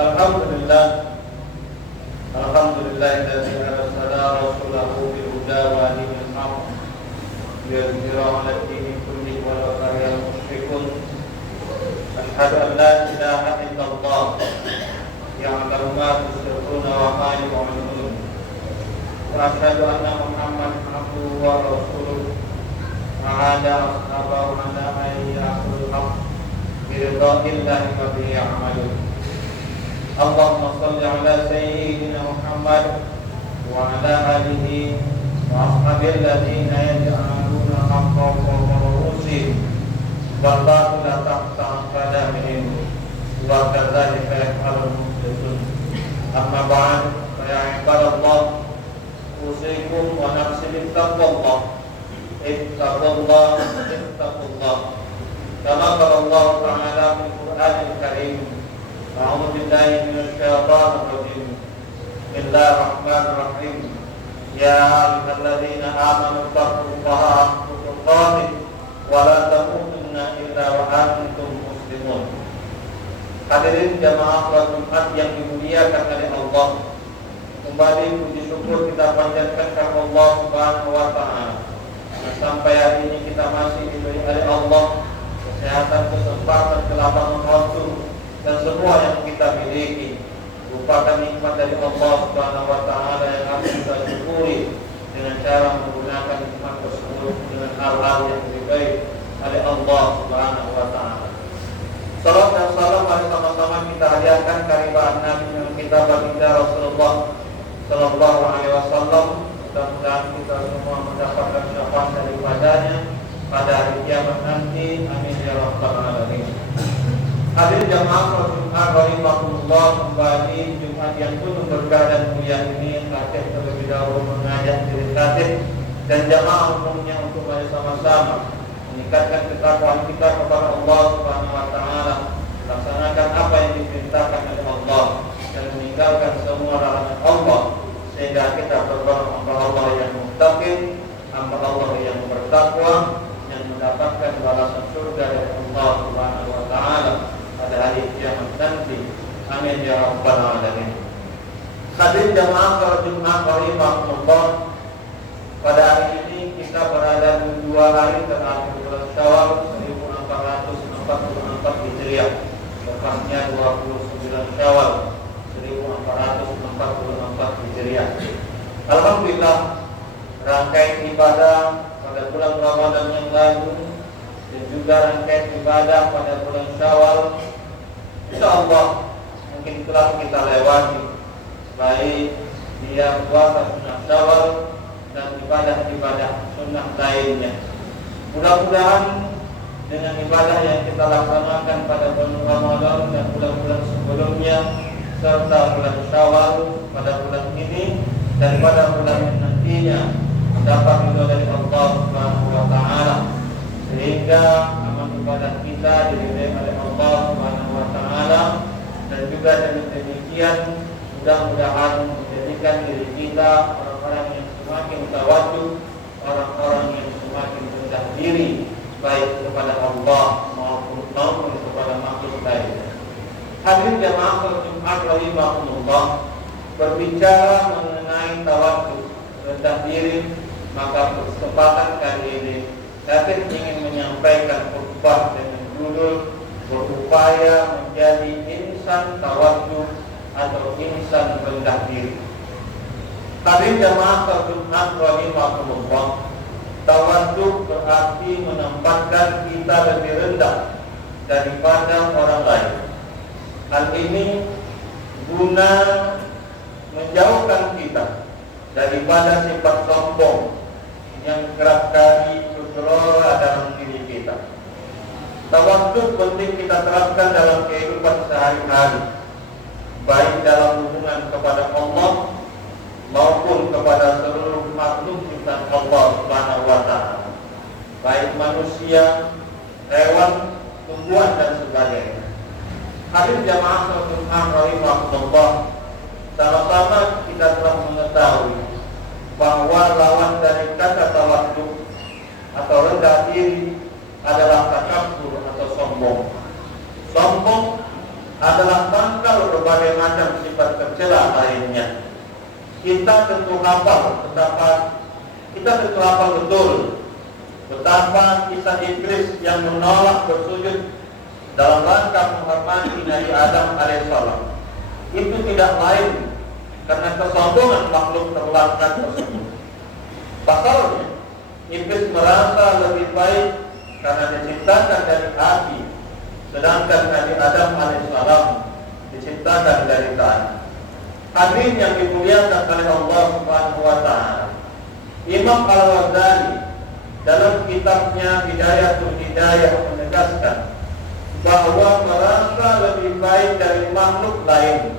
Alhamdulillah, alhamdulillahilladzi arsala rasulahu bil huda wa dinil haqq liyudhhirahu 'ala ad-dini kullihi walau karihal musyrikun. Asyhadu an la ilaha illallah ya'lamu ma tusirruna wa ma yu'linun. Wa asyhadu anna Muhammadan abduhu wa rasuluh wa 'ala ashabihi wa 'ala alihi ya'murul haqq bi ridwanillahi wa bihi ya'malun. Allahumma salli ala sayyidina Muhammad wa ala alihi wa ashabihi alladhina yaj'aluna haqqa wa rusih wa la tahta qadamihim wa kadzalika yaf'alul muflihun. Amma ba'd, fa ya ibadallah, usikum wa nafsi bittaqwallah. Ittaqullah, ittaqullah. Kama qala Allah Ta'ala fil Qur'anil Karim. A'udzu billahi minasy syaithanir rajim. Bismillahirrahmanirrahim. Ya ayyuhalladzina amanu taqullaha haqqa tuqatih wa la tamutunna illa wa antum muslimun. Hadirin jamaah salat Jumat yang dimuliakan oleh Allah, kembali puji syukur kita panjatkan kepada Allah Subhanahu wa taala. Sampai hari ini kita masih diberi oleh Allah kesehatan, kesempatan, kelapangan waktu, dan semua yang kita miliki merupakan nikmat dari Allah Subhanahu wa taala yang harus kita syukuri dengan cara menggunakan nikmat tersebut dengan hal-hal yang lebih baik oleh Allah Subhanahu wa taala. Salam dan salam mari sama-sama kita hadiahkan kehadiran Nabi kita baginda Rasulullah sallallahu alaihi wasallam. Mudah-mudahan kita semua mendapatkan syafaat daripadanya pada hari kiamat nanti. Amin ya rabbal alamin. Hadirin jamaah salat Jumat rahimakumullah, kembali Jumat yang penuh berkah dan mulia ini Khatib terlebih dahulu mengajak diri Khatib dan jamaah umumnya untuk bersama-sama meningkatkan ketakwaan kita kepada Allah Subhanahu wa taala, laksanakan apa yang diperintahkan oleh Allah dan meninggalkan semua larangan Allah, sehingga kita berbuat hamba Allah yang muttaqin, hamba Allah yang bertakwa, yang mendapatkan balasan surga dari Allah Subhanahu wa taala pada hari kiamat nanti. Amin ya rabbal alamin. Hadirin jamaah salat Jumat rahimakumullah, pada hari ini kita berada di 2 hari terakhir bulan Syawal 1444 Hijriah, tepatnya 29 Syawal 1444 Hijriah. Alhamdulillah, rangkaian ibadah pada bulan Ramadan yang lalu dan juga rangkaian ibadah pada bulan Syawal, insyaallah mungkin telah kita lewati, baik dia puasa sunnah Syawal dan ibadah-ibadah sunnah lainnya. Mudah-mudahan dengan ibadah yang kita laksanakan pada bulan Ramadan dan bulan-bulan sebelumnya serta bulan Syawal pada bulan ini dan pada bulan yang nantinya mendapat ridho dari Allah Subhanahu wa taala, sehingga amal ibadah kita diridhai oleh Allah Subhanahu wa taala, dan juga dengan demikian mudah-mudahan menjadikan diri kita orang-orang yang semakin tawadhu, orang-orang yang semakin rendah diri baik kepada Allah maupun kepada makhluk lainnya. Hadirin jamaah salat Jumat rahimakumullah, berbicara mengenai tawadhu, rendah diri, maka kesempatan kali ini saya ingin menyampaikan khutbah dengan judul berupaya menjadi insan tawadhu atau insan rendah diri. Hadirin jamaah salat Jumat rahimakumullah, tawadhu berarti menempatkan kita lebih rendah daripada orang lain. Hal ini guna menjauhkan kita daripada sifat sombong yang kerap kali bergelora dalam diri kita. Tawadhu penting kita terapkan dalam kehidupan sehari-hari, baik dalam hubungan kepada Allah maupun kepada seluruh makhluk ciptaan Allah Subhanahu wa taala, baik manusia, hewan, tumbuhan dan sebagainya. Hadirin jamaah salat Jumat rahimakumullah, sama-sama kita telah mengetahui bahwa lawan dari kata tawadhu atau rendah diri adalah takabbur atau sombong. Sombong adalah pangkal berbagai macam sifat tercela lainnya. Kita tentu hafal betul betapa kisah iblis yang menolak bersujud dalam rangka menghormati Nabi Adam alaihissalam. Itu tidak lain karena kesombongan makhluk terlaknat tersebut. Pasalnya, iblis merasa lebih baik karena diciptakan dari api, sedangkan Nabi Adam alaihissalam diciptakan dari tanah. Hadirin yang dimuliakan oleh Allah Subhanahu wa taala. Imam Al-Ghazali dalam kitabnya Hidayatul Hidayah menegaskan bahwa merasa lebih baik dari makhluk lain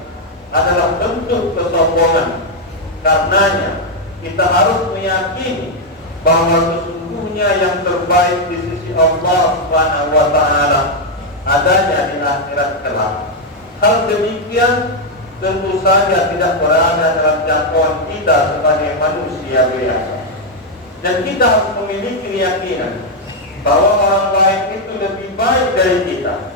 adalah bentuk kesombongan. Karenanya kita harus meyakini bahwa sesungguhnya yang terbaik di sisi Allah Subhanahu wa taala adanya di akhirat kelak. Hal demikian tentu saja tidak berada dalam jangkauan kita sebagai manusia biasa. Dan kita harus memiliki keyakinan bahwa orang lain itu lebih baik dari kita.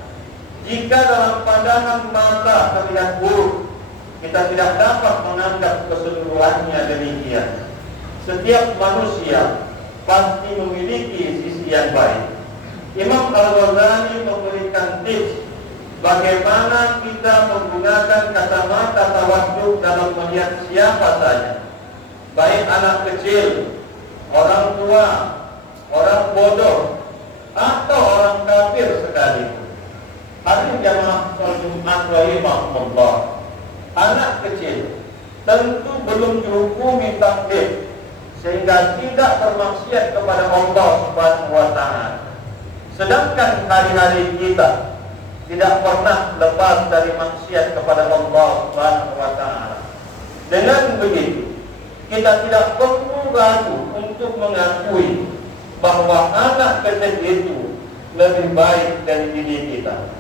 Jika dalam pandangan mata terlihat buruk, kita tidak dapat menganggap keseluruhannya demikian. Setiap manusia pasti memiliki sisi yang baik. Imam Al-Ghazali memberikan tips bagaimana kita menggunakan kacamata tawaduk dalam melihat siapa saja, baik anak kecil, orang tua, orang bodoh, atau orang kafir sekalipun. Hadirin jamaah salat Jumat rahimahumullah. Anak kecil tentu belum dihukumi taklif sehingga tidak bermaksiat kepada Allah Subhanahu wa taala. Sedangkan hari-hari kita tidak pernah lepas dari maksiat kepada Allah Subhanahu wa taala. Dengan begitu, kita tidak perlu ragu untuk mengakui bahwa anak kecil itu lebih baik dari diri kita.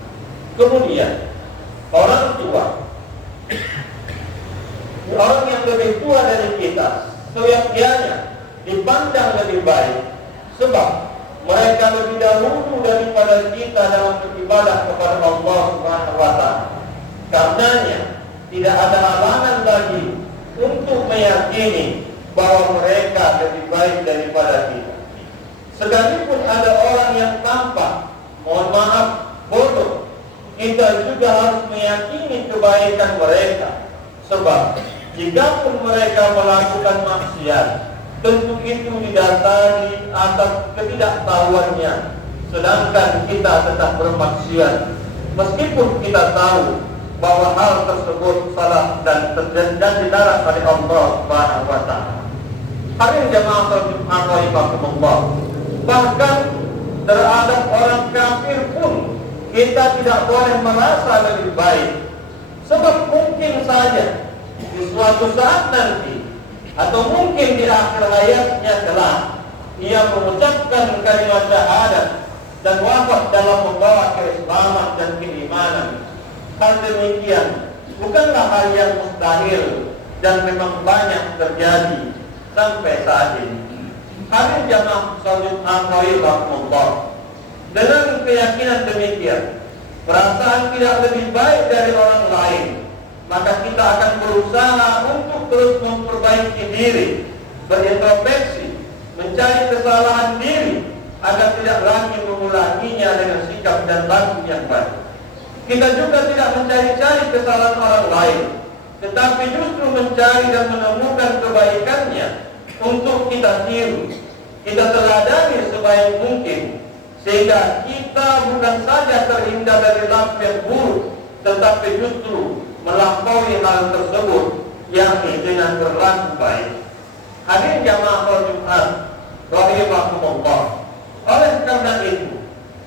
Kemudian, orang yang lebih tua dari kita seyogyanya dipandang lebih baik, sebab mereka lebih dahulu daripada kita dalam beribadah kepada Allah Subhanahu wa taala. Karenanya tidak ada halangan lagi untuk meyakini bahwa mereka lebih baik daripada kita. Sekalipun ada orang yang tampak, mohon maaf, bodoh, kita juga harus meyakini kebaikan mereka. Sebab jikapun mereka melakukan maksiat, tentu itu didasari atas ketidaktahuannya, sedangkan kita tetap bermaksiat meskipun kita tahu bahwa hal tersebut salah dan dilarang oleh Allah Subhanahu wa taala. Hadirin jamaah salat Jumat rahimahumullah. Bahkan terhadap orang kafir pun kita tidak boleh merasa lebih baik, sebab mungkin saja di suatu saat nanti atau mungkin di akhir hayatnya kelak ia mengucapkan kalimat syahadat dan wafat dalam membawa keislaman dan keimanan. Hal demikian bukanlah hal yang mustahil dan memang banyak terjadi sampai saat ini. Hadirin jamaah salat Jumat rahimahumullah. Dengan keyakinan demikian, perasaan tidak lebih baik dari orang lain, maka kita akan berusaha untuk terus memperbaiki diri, berintrospeksi, mencari kesalahan diri agar tidak lagi mengulanginya dengan sikap dan laku yang baik. Kita juga tidak mencari-cari kesalahan orang lain, tetapi justru mencari dan menemukan kebaikannya untuk kita tiru, kita teladani sebaik mungkin, sehingga kita bukan saja terhindar dari laku yang buruk, tetapi justru melampaui hal tersebut yakni dengan berlaku baik. Hadirin jamaah salat Jumat rahimahumullah. Oleh karena itu,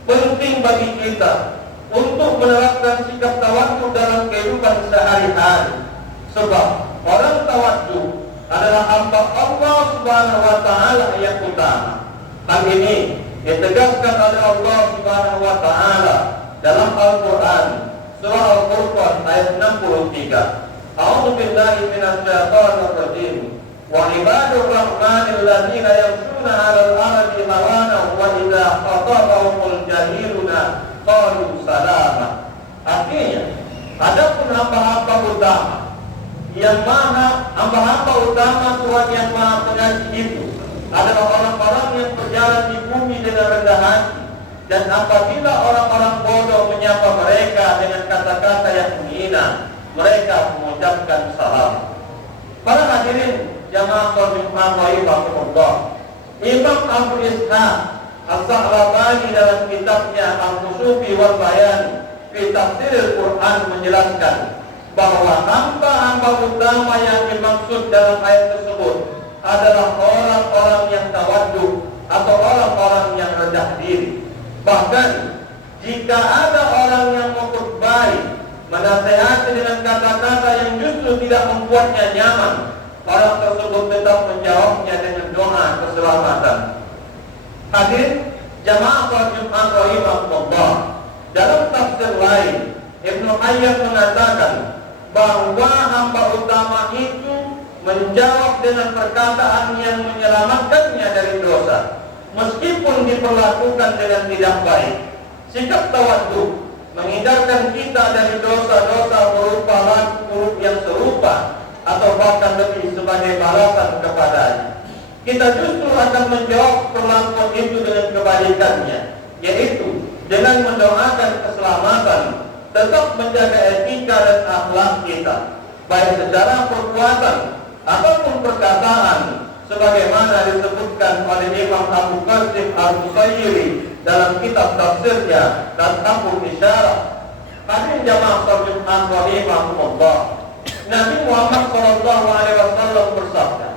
penting bagi kita untuk menerapkan sikap tawadhu dalam kehidupan sehari-hari. Sebab orang tawadhu adalah hamba Allah Subhanahu wa taala yang utama. Hal ini ditegaskan oleh Allah Subhanahu wa taala dalam Al-Qur'an surah Al-Furqan ayat 63. A'udzu billahi minasy syaithanir rajim. Wa ibadur rahmanil ladzina yamshuna 'alal ardi hawana wa idza khatabahumul jahiluna qalu salama. Artinya, Adapun hamba-hamba utama, yang mana hamba-hamba utama Tuhan yang Maha Pengasih itu adalah orang-orang yang berjalan di bumi dengan rendah hati, dan apabila orang-orang bodoh menyapa mereka dengan kata-kata yang menghina, mereka mengucapkan salam. Para hadirin jamaah sholat Jumat rahimahumullah, Imam Abu Ishaq As-Sa'labani dalam kitabnya Al-Kusufi wal Bayan fi Tafsir Al-Quran menjelaskan bahwa hamba-hamba utama yang dimaksud dalam ayat tersebut adalah orang-orang yang tawaddu atau orang-orang yang rendah diri. Bahkan jika ada orang yang mengkhutbahi, menasehati dengan kata-kata yang justru tidak membuatnya nyaman, orang tersebut tetap menjawabnya dengan doa keselamatan. Hadir jamaah sholat Jumat rahimahumullah, dalam tafsir lain Ibnu Hajar mengatakan bahwa hamba utama itu menjawab dengan perkataan yang menyelamatkannya dari dosa, meskipun diperlakukan dengan tidak baik. Sikap tawaddu menghindarkan kita dari dosa-dosa berupa huruf yang serupa atau bahkan lebih sebagai balasan kepadanya. Kita justru akan menjawab perlakuan itu dengan kebalikannya, yaitu dengan mendoakan keselamatan, tetap menjaga etika dan akhlak kita, baik secara perbuatan ataupun perkataan, sebagaimana disebutkan oleh Imam Abu Qasim Al-Qusayri dalam kitab tafsirnya Tadabur Isyarah. Hadirin jamaah sholat Jumat rahimahumullah, Nabi Muhammad SAW bersabda,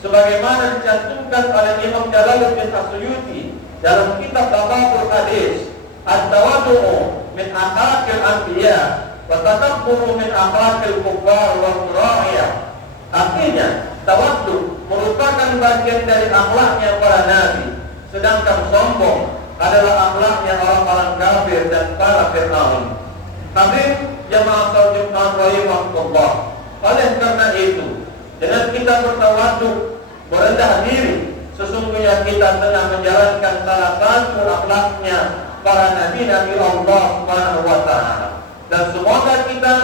sebagaimana dicantumkan oleh Imam Jalaluddin As-Suyuti dalam kitab Tadabur Hadis, at-tawaddu'u min akhlaqil anbiya wa tadabburu min akhlaqil kuffar wal mura'iyah. Artinya, tawaddu merupakan bagian dari akhlaknya para nabi, sedangkan sombong adalah akhlaknya orang-orang kafir dan para Fir'aun. Hadirin jamaah sholat Jumat rahimahumullah, oleh karena itu, dengan kita bertawaddu, merendah diri, sesungguhnya kita tengah menjalankan salah satu akhlaknya para nabi-nabi Allah Subhanahu wa Ta'ala. Dan semoga kita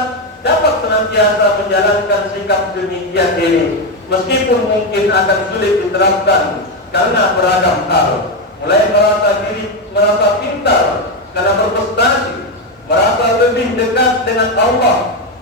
dapat senantiasa menjalankan sikap demikian ini, meskipun mungkin akan sulit diterapkan karena beragam hal, mulai merasa pintar karena berprestasi, merasa lebih dekat dengan Allah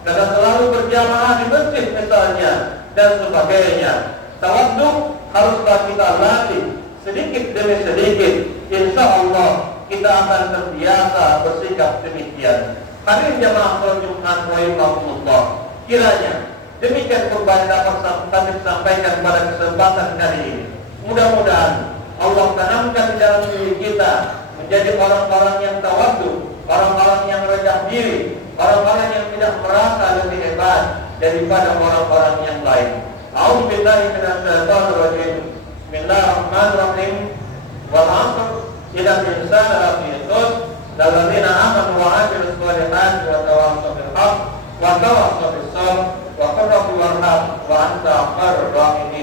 karena selalu berjamaah di masjid misalnya, dan sebagainya. Tawaddu haruslah kita latih sedikit demi sedikit. Insya Allah kita akan terbiasa bersikap demikian. Hadirin jamaah sholat Jumat rahimahumullah, kiranya demikian perubahan dapat kami sampaikan pada kesempatan kali ini. Mudah-mudahan Allah tanamkan di dalam diri kita menjadi orang-orang yang tawaddu, orang-orang yang rendah diri, orang-orang yang tidak merasa lebih hebat daripada orang-orang yang lain. A'udzu billahi minasyaitonir rajim. Bismillahirrahmanirrahim. Wal 'ashr innal insana lafi khusr. Alladzina amanu wa 'amilus shalihati wa tawassaw bil haqq wa tawassaw bis sabr wa qad warham wa anta khairur rahimin.